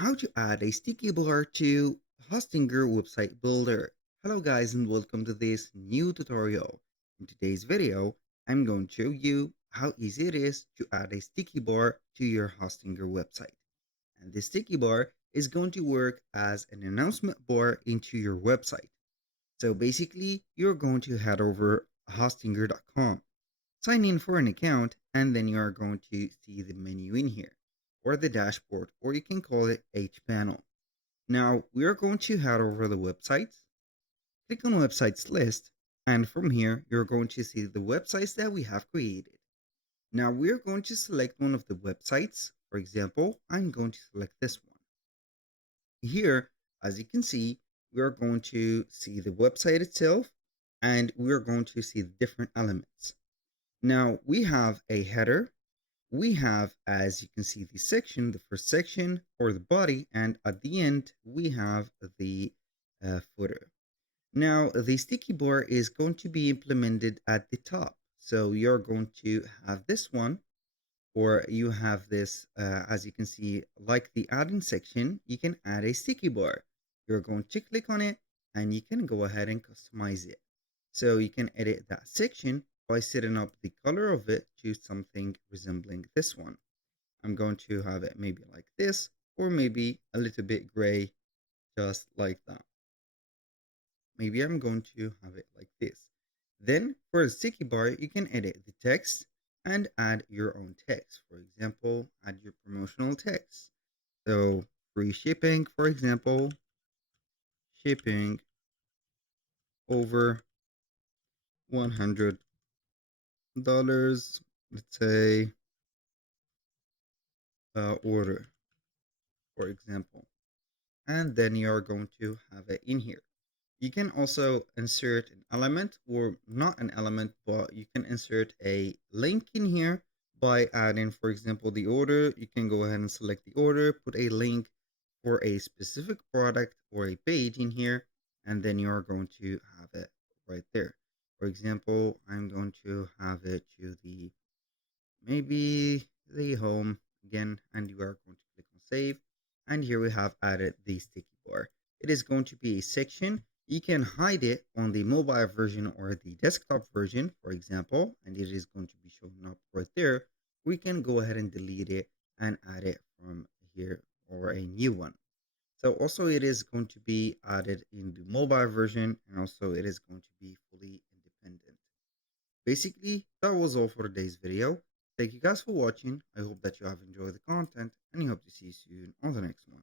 How to add a sticky bar to Hostinger website builder. Hello guys and welcome to this new tutorial. In today's video, I'm going to show you how easy it is to add a sticky bar to your Hostinger website. And this sticky bar is going to work as an announcement bar into your website. So basically, you're going to head over hostinger.com, sign in for an account, and then you are going to see the menu in here, or the dashboard, or you can call it H panel. Now we are going to head over the websites, click on websites list, and from here you're going to see the websites that we have created. Now we're going to select one of the websites. For example, I'm going to select this one. Here, as you can see, we are going to see the website itself, and we're going to see the different elements. Now we have a header. We have, as you can see, the section, the first section or the body, and at the end, we have the footer. Now, the sticky bar is going to be implemented at the top. So you're going to have this one, or you have this, as you can see, like the add-in section, you can add a sticky bar. You're going to click on it and you can go ahead and customize it. So you can edit that section by setting up the color of it to something resembling this one. I'm going to have it maybe like this, or maybe a little bit gray, just like that. Maybe I'm going to have it like this. Then for the sticky bar, you can edit the text and add your own text. For example, add your promotional text. So free shipping, for example, shipping over $100, let's say, order, for example. And then you're going to have it in here. You can also insert an element, or not an element, but you can insert a link in here by adding, for example, the order. You can go ahead and select the order, put a link for a specific product or a page in here, and then you're going to have it right there. For example, I'm going to have it to the maybe the home again, and you are going to click on save. And here we have added the sticky bar. It is going to be a section. You can hide it on the mobile version or the desktop version, for example, and it is going to be showing up right there. We can go ahead and delete it and add it from here, or a new one. So also it is going to be added in the mobile version, and also it is going to be fully independent. Basically, that was all for today's video. Thank you guys for watching. I hope that you have enjoyed the content and I hope to see you soon on the next one.